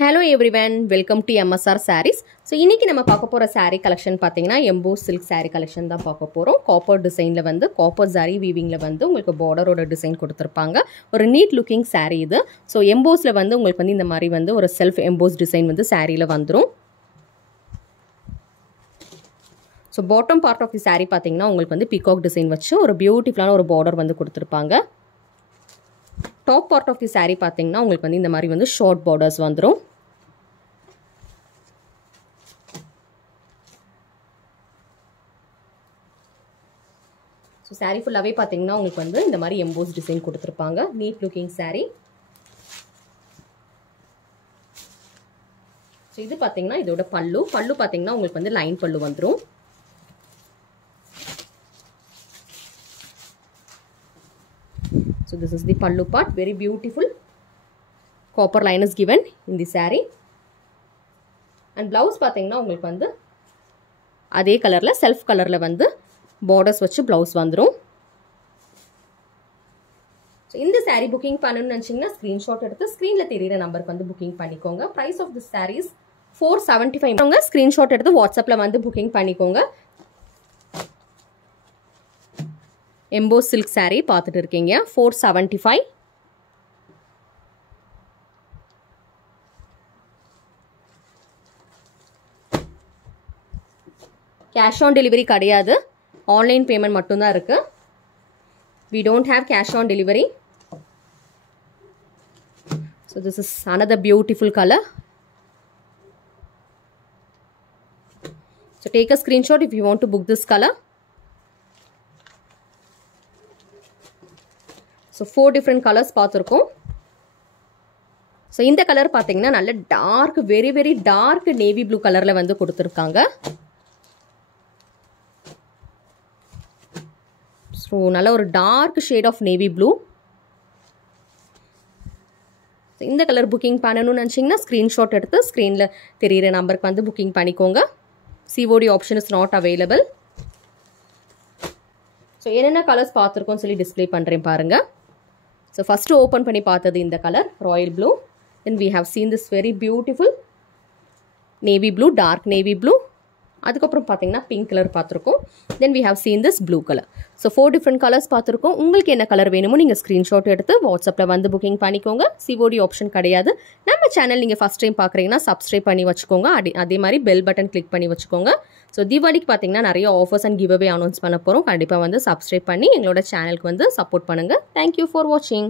Hello everyone, welcome to MSR Sarees. So இன்னைக்கு நம்ம பார்க்க போற saree collection பாத்தீங்கன்னா embossed silk saree collection தான் பார்க்க போறோம். Copper designல வந்து copper zari weavingல வந்து உங்களுக்கு borderோட டிசைன் கொடுத்திருப்பாங்க. ஒரு neat looking saree இது. So embossedல வந்து உங்களுக்கு வந்து இந்த மாதிரி வந்து ஒரு self embossed design வந்து sareeல வந்துரும். So bottom part of the saree பாத்தீங்கன்னா உங்களுக்கு வந்து peacock design வச்சு ஒரு பியூட்டிஃபுல்லான ஒரு border வந்து கொடுத்திருப்பாங்க. Top part of the saree பாத்தீங்கன்னா உங்களுக்கு வந்து இந்த மாதிரி வந்து short borders வந்துரும். So saree full-ஆவே பாத்தீங்கன்னா உங்களுக்கு வந்து இந்த மாதிரி embossed design கொடுத்திருப்பாங்க. Neat looking saree. So இது பாத்தீங்கன்னா இதோட பல்லு பாத்தீங்கன்னா உங்களுக்கு வந்து லைன் பல்லு வந்துரும். So this is the pallu part, very beautiful. Copper line is given in the saree. And blouse பாத்தீங்கன்னா உங்களுக்கு வந்து அதே கலர்ல self கலர்ல வந்து borders வச்சு blouse வந்துரும். So இந்த saree booking பண்ணனும்னு நினைச்சீங்கன்னா screenshot எடுத்து screenல தெரியுற நம்பருக்கு வந்து booking பண்ணிக்கோங்க. Price of this saree is 475. உங்க screenshot எடுத்து WhatsAppல வந்து booking பண்ணிக்கோங்க. Embossed silk saree பார்த்துட்டு இருக்கீங்க 475. Cash on delivery கிடையாது. Online payment மட்டும் தான் இருக்கு. We don't have cash on delivery. So this is another beautiful color. So take a screenshot if you want to book this color. So 4 different colors பார்த்திருக்கோம். So இந்த colour பாத்தீங்கன்னா நல்ல dark, very dark navy blue கலர்ல வந்து கொடுத்திருக்காங்க. So நல்ல ஒரு dark shade of navy blue. So இந்த கலர் booking பண்ணனும்னு நினைச்சீங்கன்னா screenshot எடுத்து screenல தெரியுற நம்பருக்கு வந்து booking பண்ணிக்கோங்க. COD option is not available. So என்னென்ன கலர்ஸ் பார்த்திருக்கோம்னு சொல்லி டிஸ்ப்ளே பண்றேன் பாருங்க. So first open பண்ணி பார்த்தது இந்த colour royal blue. Then we have seen this very beautiful navy blue, dark navy blue. அதுக்கப்புறம் பாத்தீங்கன்னா pink color பார்த்திருக்கோம். Then we have seen this blue color. So 4 different colors பார்த்திருக்கோம். உங்களுக்கு என்ன கலர் வேணுமோ நீங்க screenshot எடுத்து WhatsAppல வந்து booking பண்ணிக்கோங்க. COD option கிடையாது. நம்ம சேனல் நீங்க first time பார்க்கறீங்கன்னா subscribe பண்ணி வச்சுக்கோங்க. அதே மாதிரி bell button click பண்ணி வச்சுக்கோங்க. So தீபாவளிக்கு பாத்தீங்கன்னா நிறைய offers and giveaway announce பண்ண போறோம். கண்டிப்பா வந்து subscribe பண்ணி எங்களோட சேனலுக்கு வந்து support பண்ணுங்க. Thank you for watching.